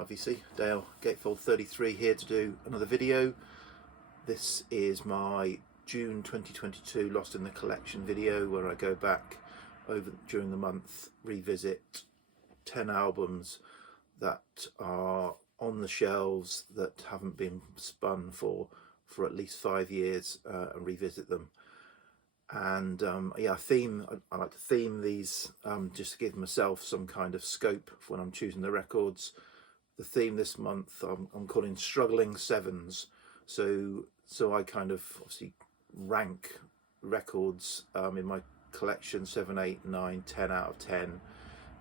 obviously Dale Gatefold 33 here to do another video. This is my June 2022 Lost in the Collection video, where I go back over during the month, revisit 10 albums that are on the shelves that haven't been spun for at least 5 years, and revisit them. And yeah, I like to theme these just to give myself some kind of scope for when I'm choosing the records. The theme this month I'm calling Struggling Sevens. So I kind of obviously rank records in my collection 7, 8, 9, 10 out of 10,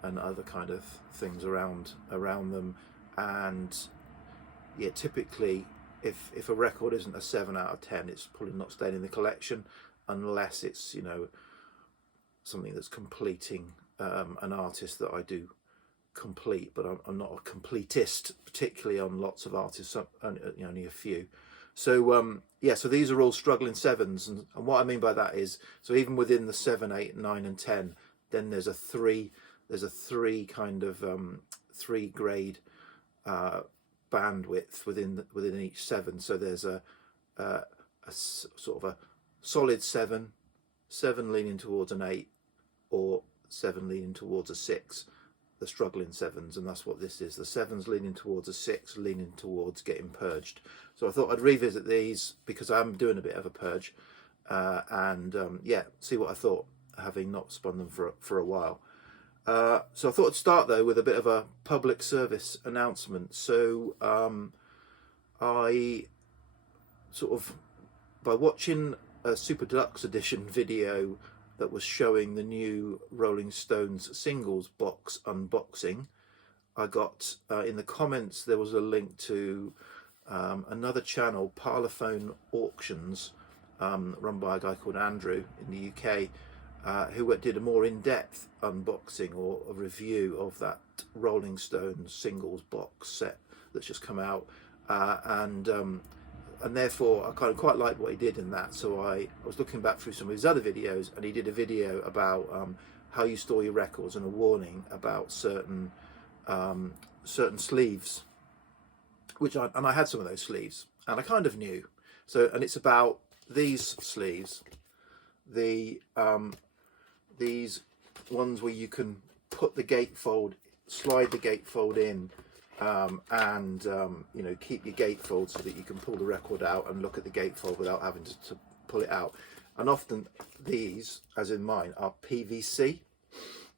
and other kind of things around them. And yeah, typically if a record isn't a 7 out of 10, it's probably not staying in the collection, unless it's, you know, something that's completing an artist that I do complete. But I'm not a completist, particularly on lots of artists, only a few. So yeah, so these are all struggling sevens, and what I mean by that is, so even within the 7, 8, 9 and 10, then there's a three kind of three grade bandwidth within each 7. So there's a sort of a solid 7 leaning towards an 8, or 7 leaning towards a 6, the struggling sevens. And that's what this is, the 7's leaning towards a 6, leaning towards getting purged. So I thought I'd revisit these because I'm doing a bit of a purge, and yeah, see what I thought, having not spun them for a while. So I thought I'd start though with a bit of a public service announcement. So I sort of, by watching a Super Deluxe Edition video that was showing the new Rolling Stones singles box unboxing, I got in the comments there was a link to another channel, Parlophone Auctions, run by a guy called Andrew in the UK, who did a more in-depth unboxing or a review of that Rolling Stones singles box set that's just come out, and therefore I kind of quite liked what he did in that. So I was looking back through some of his other videos, and he did a video about how you store your records, and a warning about certain sleeves, which I had some of those sleeves, and I kind of knew. So, and it's about these sleeves, these ones where you can put the gatefold, slide the gatefold in, and you know, keep your gatefold so that you can pull the record out and look at the gatefold without having to pull it out. And often these, as in mine, are PVC.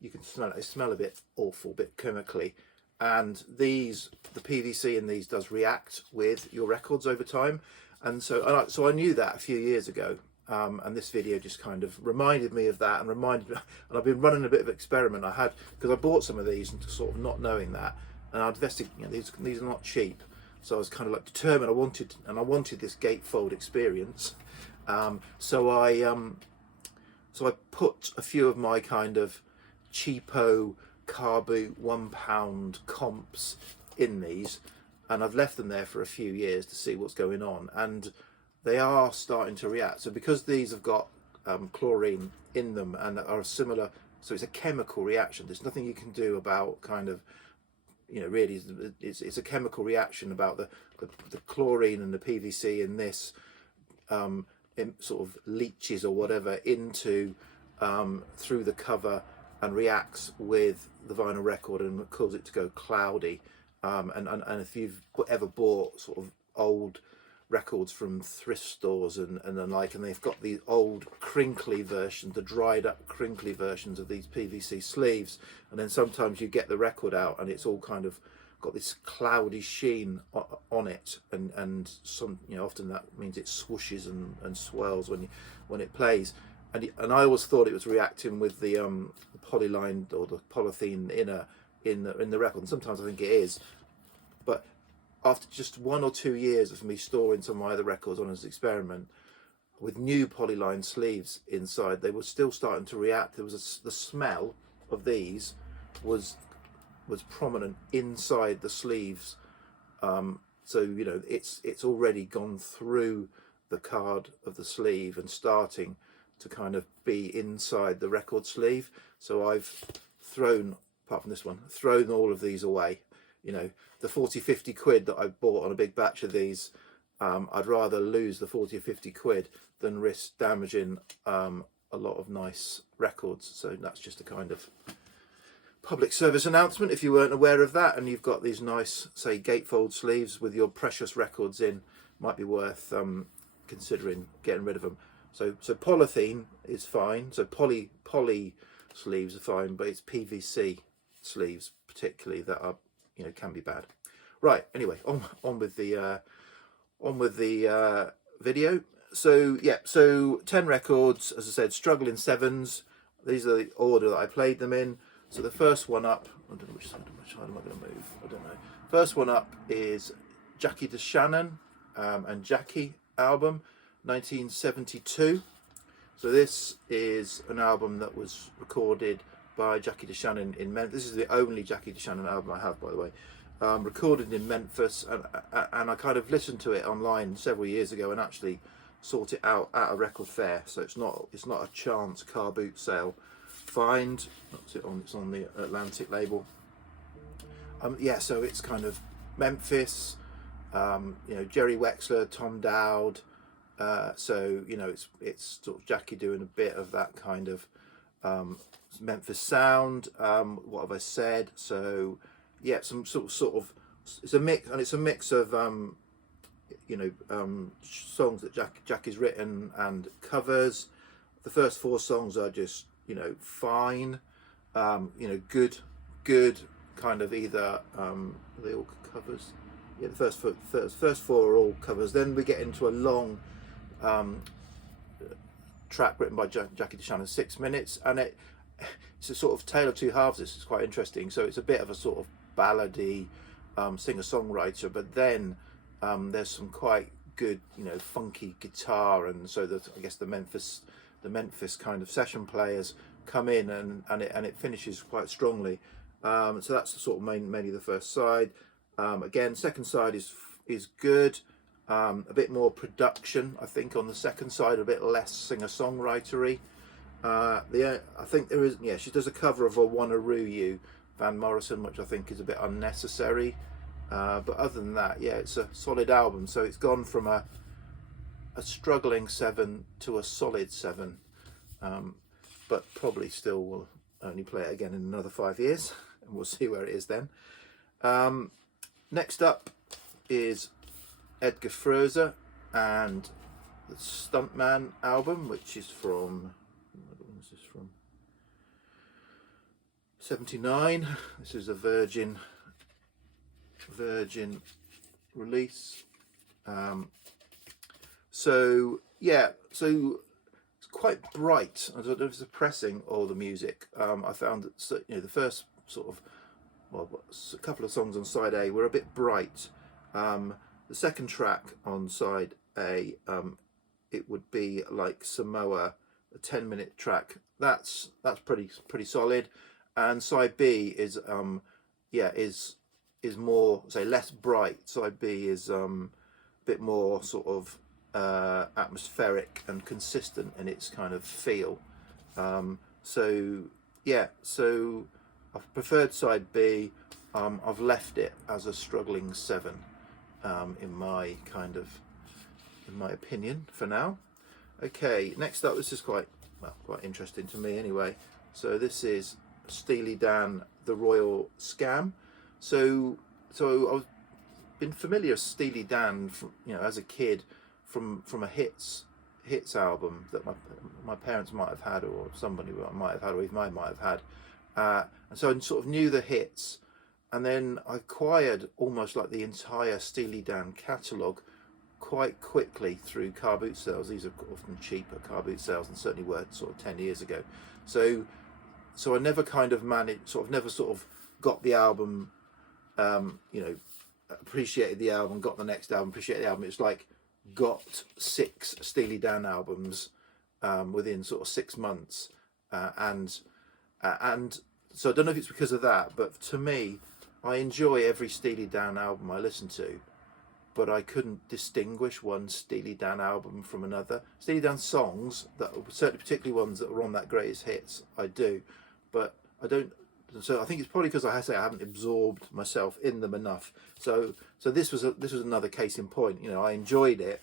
You can smell it. They smell a bit awful, a bit chemically. And these, the PVC in these does react with your records over time. And so I knew that a few years ago. And this video just kind of reminded me of that, and and I've been running a bit of an experiment I had, because I bought some of these and sort of not knowing that, and I invested, you know, these are not cheap, so I was kind of like determined I wanted this gatefold experience. So I put a few of my kind of cheapo car boot £1 comps in these, and I've left them there for a few years to see what's going on, and they are starting to react. So because these have got chlorine in them and are similar, so it's a chemical reaction. There's nothing you can do about kind of, you know, really it's a chemical reaction about the chlorine and the PVC in this sort of leaches or whatever into through the cover, and reacts with the vinyl record and causes it to go cloudy. And if you've ever bought sort of old records from thrift stores and the like, and they've got these old crinkly versions, the dried up crinkly versions of these PVC sleeves, and then sometimes you get the record out and it's all kind of got this cloudy sheen on it, and some, you know, often that means it swooshes and swirls when it plays, and I always thought it was reacting with the polylined or the polythene inner in the record, and sometimes I think it is. But after just 1 or 2 years of me storing some of my other records on as an experiment with new polyline sleeves inside, they were still starting to react. There was the smell of these was prominent inside the sleeves. So, you know, it's already gone through the card of the sleeve and starting to kind of be inside the record sleeve. So I've thrown, apart from this one, thrown all of these away you know, the 40-50 quid that I bought on a big batch of these, I'd rather lose the 40 or 50 quid than risk damaging a lot of nice records. So that's just a kind of public service announcement. If you weren't aware of that and you've got these nice, say, gatefold sleeves with your precious records in, might be worth considering getting rid of them. So polythene is fine. So poly sleeves are fine, but it's PVC sleeves particularly that are, you know, can be bad. Right. Anyway, on with the video. So yeah, so 10 records, as I said, struggling sevens. These are the order that I played them in. So the first one up, I don't know which side am I going to move? I don't know. First one up is Jackie DeShannon and Jackie album, 1972. So this is an album that was recorded by Jackie DeShannon in Memphis. This is the only Jackie DeShannon album I have, by the way. Recorded in Memphis, and I kind of listened to it online several years ago and actually sought it out at a record fair. So it's not a chance car boot sale find. It's on the Atlantic label. Yeah, so it's kind of Memphis, you know, Jerry Wexler, Tom Dowd. So you know, it's sort of Jackie doing a bit of that kind of Memphis sound. What have I said? So yeah, some sort of it's a mix, and it's a mix of you know, songs that Jackie's written and covers. The first 4 songs are just, you know, fine, you know, good kind of either are they all covers? Yeah, the first 4 are all covers. Then we get into a long track written by Jackie DeShannon, 6 minutes, and it's a sort of tale of two halves. This is quite interesting. So it's a bit of a sort of ballady singer-songwriter, but then there's some quite good, you know, funky guitar, and so that I guess the Memphis kind of session players come in, and it finishes quite strongly. So that's the sort of mainly the first side. Again, second side is good. A bit more production, I think, on the second side, a bit less singer-songwritery. I think there is, yeah, she does a cover of a Wanneroo You, Van Morrison, which I think is a bit unnecessary. But other than that, yeah, it's a solid album. So it's gone from a struggling 7 to a solid 7, but probably still will only play it again in another 5 years, and we'll see where it is then. Next up is Edgar Froese and the Stuntman album, which is from, when is this from? 79. This is a Virgin release. So yeah, so it's quite bright. I don't know if it's the pressing or the music. I found that, you know, the first sort of, well, a couple of songs on side A were a bit bright. The second track on side A, it would be like Samoa, a 10-minute track. That's pretty solid. And side B is is more, say, less bright. Side B is a bit more sort of atmospheric and consistent in its kind of feel. So yeah, so I've preferred side B. I've left it as a struggling 7 in my opinion for now. Okay, next up, this is quite interesting to me anyway. So this is Steely Dan, The Royal Scam. So I've been familiar with Steely Dan from, you know, as a kid from a hits album that my parents might have had, or somebody might have had, or even I might have had, and so I sort of knew the hits, and then I acquired almost like the entire Steely Dan catalogue quite quickly through car boot sales. These are often cheaper car boot sales, and certainly were sort of 10 years ago. So I never kind of managed, never got the album, you know, appreciated the album, got the next album, appreciated the album. It's like got 6 Steely Dan albums within sort of 6 months, and so I don't know if it's because of that, but to me, I enjoy every Steely Dan album I listen to, but I couldn't distinguish one Steely Dan album from another. Steely Dan songs, that certainly particularly ones that were on that greatest hits, I do, but I don't so I think it's probably because I haven't absorbed myself in them enough. So this was another case in point. You know, I enjoyed it.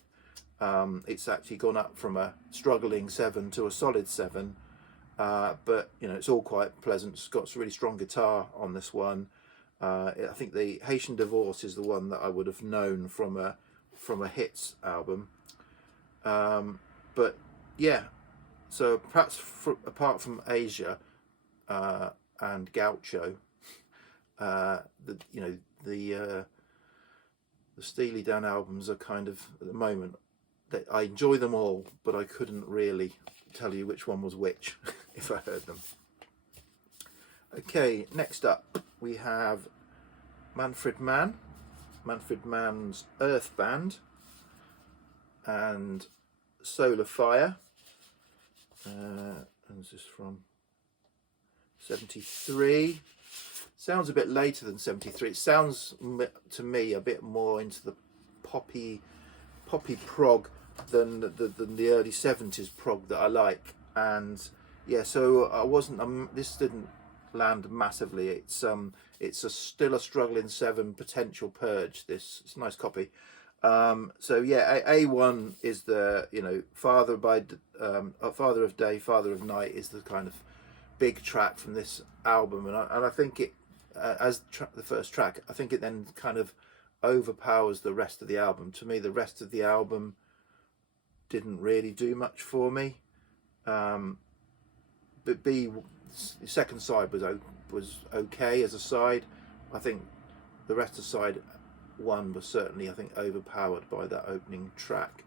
It's actually gone up from a struggling 7 to a solid 7, but you know, it's all quite pleasant. It's got some really strong guitar on this one. I think the Haitian Divorce is the one that I would have known from a Hits album. But yeah, so perhaps apart from Asia and Gaucho, the Steely Dan albums are kind of, at the moment, I enjoy them all, but I couldn't really tell you which one was which if I heard them. Okay, next up we have Manfred Mann, Manfred Mann's Earth Band and Solar Fire. And this is from 73. Sounds a bit later than 73. It sounds to me a bit more into the poppy prog than the early 70s prog that I like. And yeah, so I wasn't this didn't land massively. It's still a struggling 7, potential Purge. It's a nice copy. So yeah, A1 is the, you know, Father of Day, Father of Night is the kind of big track from this album, and I think it as the first track, I think it then kind of overpowers the rest of the album. To me, the rest of the album didn't really do much for me. But the second side was okay as a side. I think the rest of side 1 was certainly, I think, overpowered by that opening track.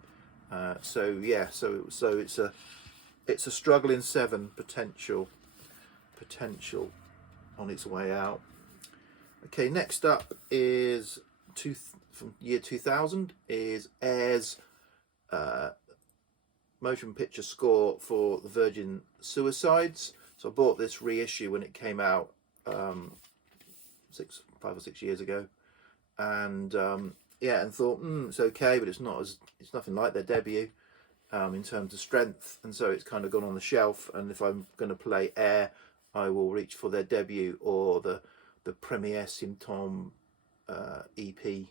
So yeah, so it's a struggling 7, potential on its way out. Okay, next up is from year 2000 is Air's motion picture score for the Virgin Suicides. So I bought this reissue when it came out 5 or 6 years ago, and yeah, and thought it's okay, but it's nothing like their debut in terms of strength, and so it's kind of gone on the shelf. And if I'm going to play Air, I will reach for their debut or the Premier Symptôme EP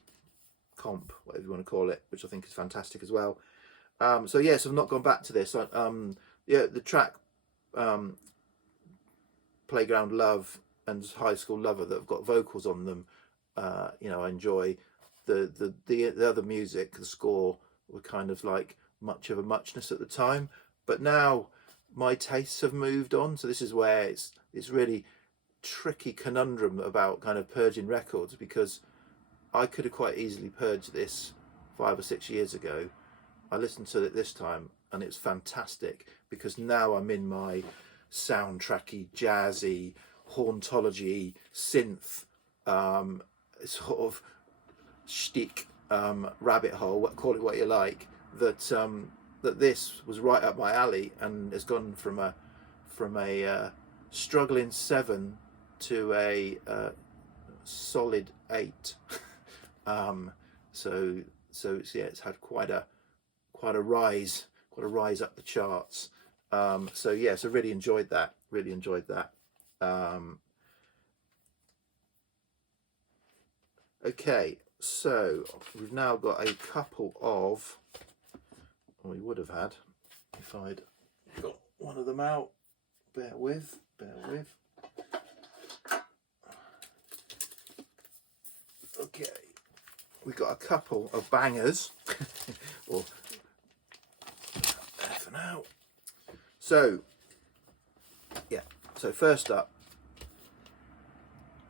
comp, whatever you want to call it, which I think is fantastic as well. So yes, I've not gone back to this. Yeah, the track Playground Love and High School Lover that have got vocals on them, you know, I enjoy. The other music, the score, were kind of like much of a muchness at the time, but now my tastes have moved on. So this is where it's really tricky conundrum about kind of purging records, because I could have quite easily purged this 5 or 6 years ago. I listened to it this time and it's fantastic, because now I'm in my soundtracky, jazzy, hauntology, synth sort of shtick rabbit hole, call it what you like, that this was right up my alley, and has gone from a struggling 7 to a solid 8. So yeah, it's had quite a rise up the charts. So yeah, so really enjoyed that. Okay, so we've now got a couple of, or we would have had if I'd got one of them out. Bear with. Okay, we've got a couple of bangers. Or for now. So yeah, so first up,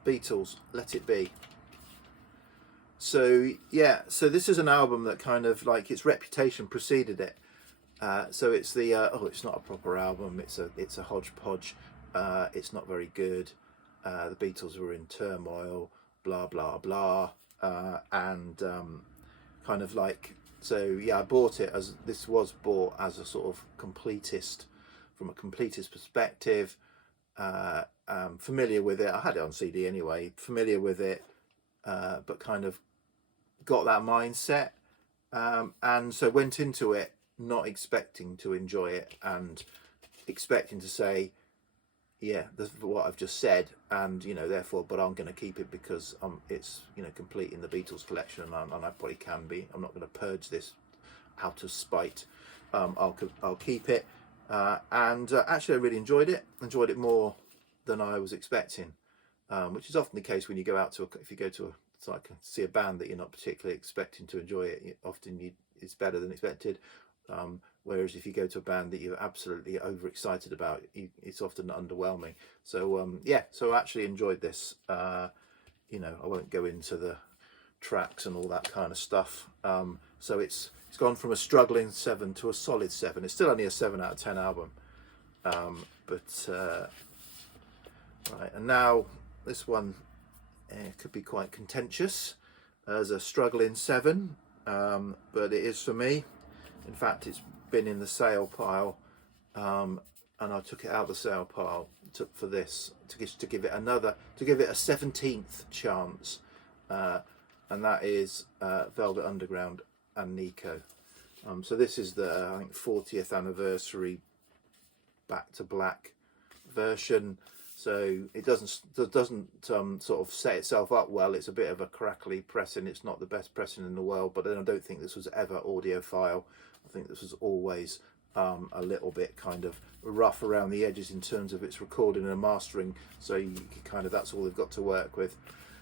Beatles, Let It Be. So yeah, so this is an album that kind of, like, its reputation preceded it. So it's the it's not a proper album. It's a hodgepodge. It's not very good. The Beatles were in turmoil. Blah blah blah. And kind of like, so yeah, I bought it as, this was bought as a sort of completist, from a completist perspective. Familiar with it. I had it on CD anyway. Familiar with it, but kind of got that mindset, and so went into it not expecting to enjoy it, and expecting to say, yeah, that's what I've just said, and therefore, but I'm going to keep it because it's complete in the Beatles collection, and I probably can be. I'm not going to purge this out of spite. I'll keep it, and actually, I really enjoyed it. Enjoyed it more than I was expecting, which is often the case when you go out to if you go to see a band that you're not particularly expecting to enjoy it. It's better than expected. Whereas if you go to a band that you're absolutely overexcited about, it's often underwhelming. So yeah, so I actually enjoyed this. I won't go into the tracks and all that kind of stuff. So it's gone from a struggling 7 to a solid 7. It's still only a 7 out of 10 album. Right, and now this one could be quite contentious as a struggling 7, but it is for me. In fact, it's been in the sale pile, and I took it out of the sale pile for this to give it a 17th chance, and that is Velvet Underground and Nico. So this is the I think 40th anniversary Back to Black version. So it doesn't sort of set itself up well. It's a bit of a crackly pressing. It's not the best pressing in the world, but then I don't think this was ever audiophile. I think this was always a little bit kind of rough around the edges in terms of its recording and mastering. So you kind of, that's all they've got to work with.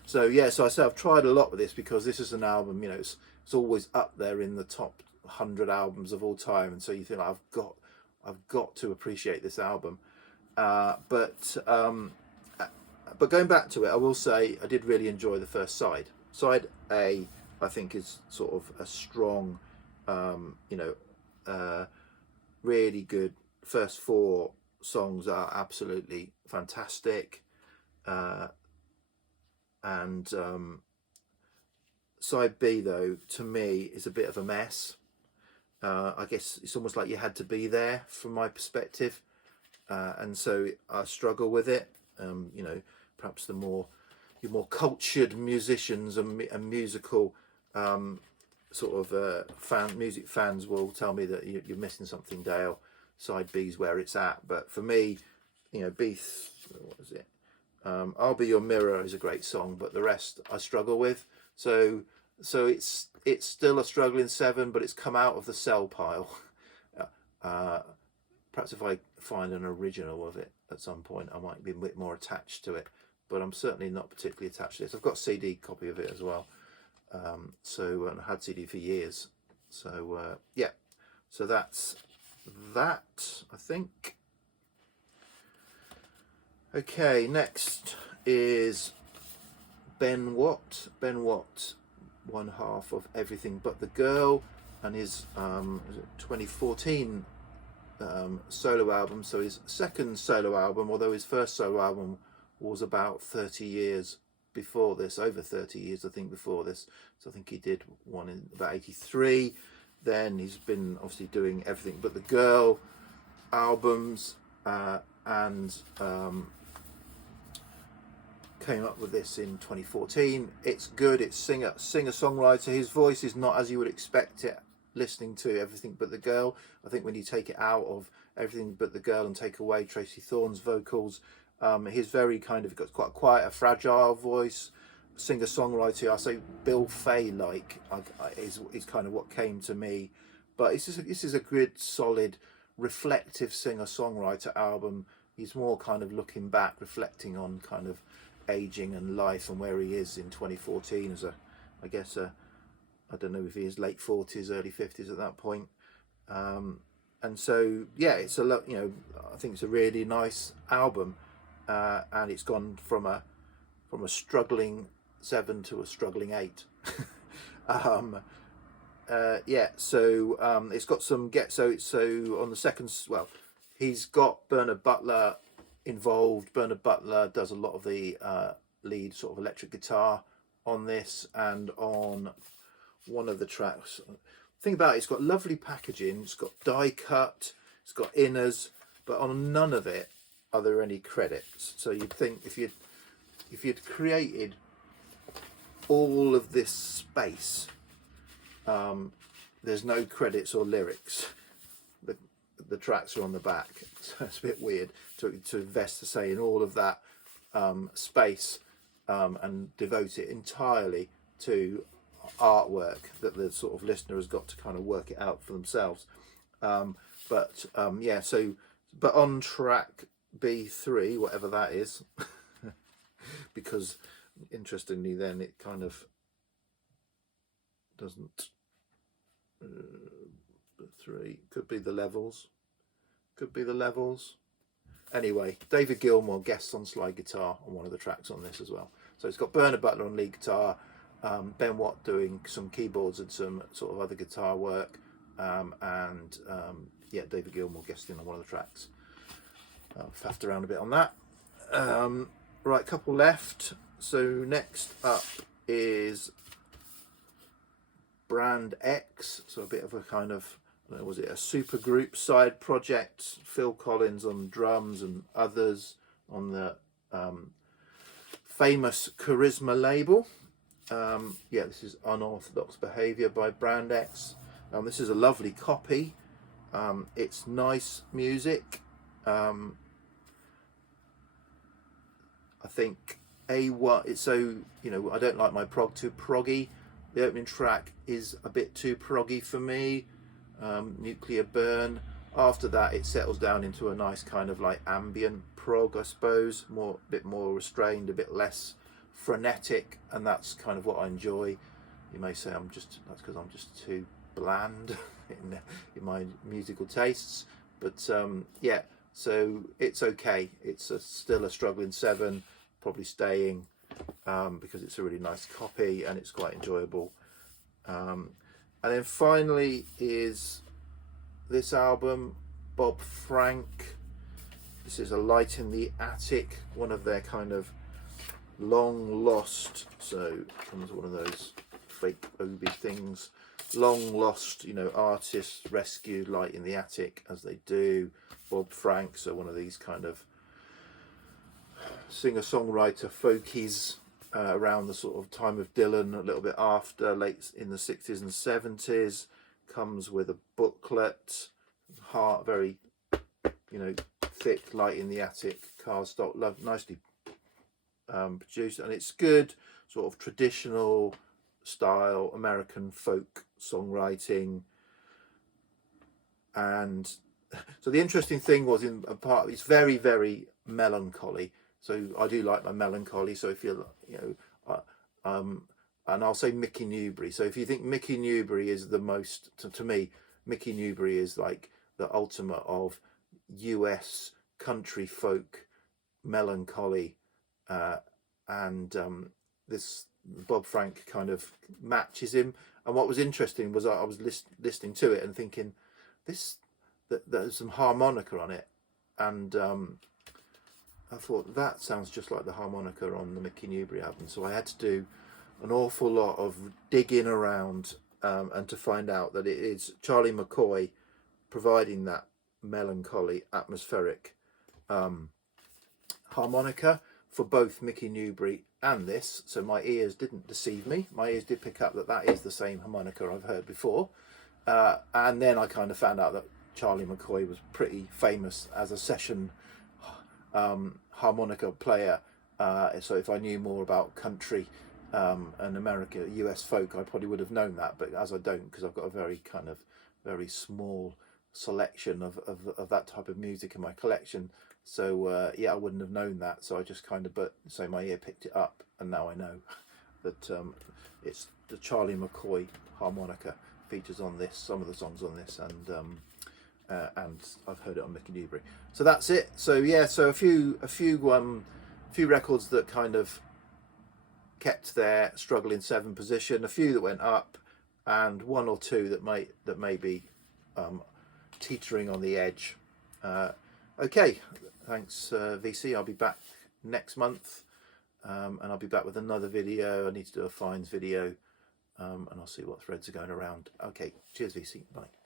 So yeah, so I say I've tried a lot with this because this is an album, it's always up there in the top 100 albums of all time, and so you think I've got to appreciate this album. But going back to it, I will say I did really enjoy the first side. Side A, I think, is sort of a strong, really good. First 4 songs are absolutely fantastic, and side B, though, to me is a bit of a mess. I guess it's almost like you had to be there from my perspective. And so I struggle with it. Perhaps your more cultured musicians and musical music fans will tell me that you're missing something, Dale. Side B's where it's at, but for me, B, what is it? I'll Be Your Mirror is a great song, but the rest I struggle with. So it's still a struggling 7, but it's come out of the sell pile. Perhaps if I find an original of it at some point, I might be a bit more attached to it. But I'm certainly not particularly attached to this. I've got a CD copy of it as well. And I had CD for years. So yeah, so that's that, I think. Okay, next is Ben Watt. Ben Watt, one half of Everything But the Girl, and his 2014 solo album. So his second solo album, although his first solo album was about 30 years before this, over 30 years I think before this. So I think he did one in about 83. Then he's been obviously doing Everything But the Girl albums, and came up with this in 2014. It's good. It's singer-songwriter. His voice is not as you would expect it listening to Everything But the Girl. I think when you take it out of Everything But the Girl and take away Tracy Thorn's vocals, he's very kind of got quite a fragile voice. Singer-songwriter, I say Bill Fay-like is kind of what came to me. But this is a good, solid, reflective singer-songwriter album. He's more kind of looking back, reflecting on kind of aging and life and where he is in 2014 as I don't know if he is late 40s, early 50s at that point. And so yeah, it's I think it's a really nice album, and it's gone from a struggling 7 to a struggling 8. Yeah, so it's got some so on the second, he's got Bernard Butler involved. Bernard Butler does a lot of the lead sort of electric guitar on this, and on one of the tracks. The thing about it's got lovely packaging, it's got die cut, it's got inners, but on none of it are there any credits. So you'd think if you'd created all of this space, there's no credits or lyrics. the tracks are on the back, so it's a bit weird to invest, say, in all of that space and devote it entirely to artwork that the sort of listener has got to kind of work it out for themselves. Yeah, so but on track B3, whatever that is, because interestingly then it kind of doesn't 3 could be the levels, anyway. David Gilmour guests on slide guitar on one of the tracks on this as well. So it's got Bernard Butler on lead guitar, Ben Watt doing some keyboards and some sort of other guitar work, yeah, David Gilmour guesting on one of the tracks. I've faffed around a bit on that. Right, couple left. So next up is Brand X, so a bit of a kind of, was it a super group side project? Phil Collins on drums and others on the famous Charisma label. Yeah, this is Unorthodox Behaviour by Brand X. This is a lovely copy. It's nice music. I think it's so, you know, I don't like my prog too proggy. The opening track is a bit too proggy for me. Nuclear Burn. After that it settles down into a nice kind of like ambient prog, I suppose, a bit more restrained, a bit less frenetic, and that's kind of what I enjoy. You may say that's because I'm just too bland in my musical tastes, but yeah, so it's okay. It's still a struggling 7, probably staying, because it's a really nice copy and it's quite enjoyable. And then finally is this album, Bob Frank. This is A Light in the Attic, one of their kind of long lost, so comes one of those fake Obi things, long lost, you know, artists rescued, Light in the Attic, as they do. Bob Frank, so one of these kind of singer-songwriter folkies around the sort of time of Dylan, a little bit after, late in the 60s and 70s, comes with a booklet, very, you know, thick, Light in the Attic, cardstock, nicely produced, and it's good sort of traditional style American folk songwriting. And so the interesting thing was, in a part, it's very, very melancholy. So I do like my melancholy. So if you're, you know, and I'll say Mickey Newbury. So if you think Mickey Newbury is the most, to me, Mickey Newbury is like the ultimate of US country folk melancholy, and this Bob Frank kind of matches him. And what was interesting was I was listening to it and thinking, there's some harmonica on it, and I thought that sounds just like the harmonica on the Mickey Newbury album. So I had to do an awful lot of digging around, and to find out that it is Charlie McCoy providing that melancholy, atmospheric harmonica for both Mickey Newbury and this. So my ears didn't deceive me. My ears did pick up that is the same harmonica I've heard before. And then I kind of found out that Charlie McCoy was pretty famous as a session harmonica player. So if I knew more about country and America, US folk, I probably would have known that. But as I don't, because I've got a very small selection of that type of music in my collection. So yeah, I wouldn't have known that. So I just kind of, my ear picked it up, and now I know that it's the Charlie McCoy harmonica features on this, some of the songs on this, and I've heard it on Mickey Newbury. So that's it. So yeah, so a few records that kind of kept their struggling 7 position, a few that went up, and 1 or 2 that may be teetering on the edge. Okay, thanks VC. I'll be back next month, and I'll be back with another video. I need to do a finds video, and I'll see what threads are going around. Okay, cheers VC, bye.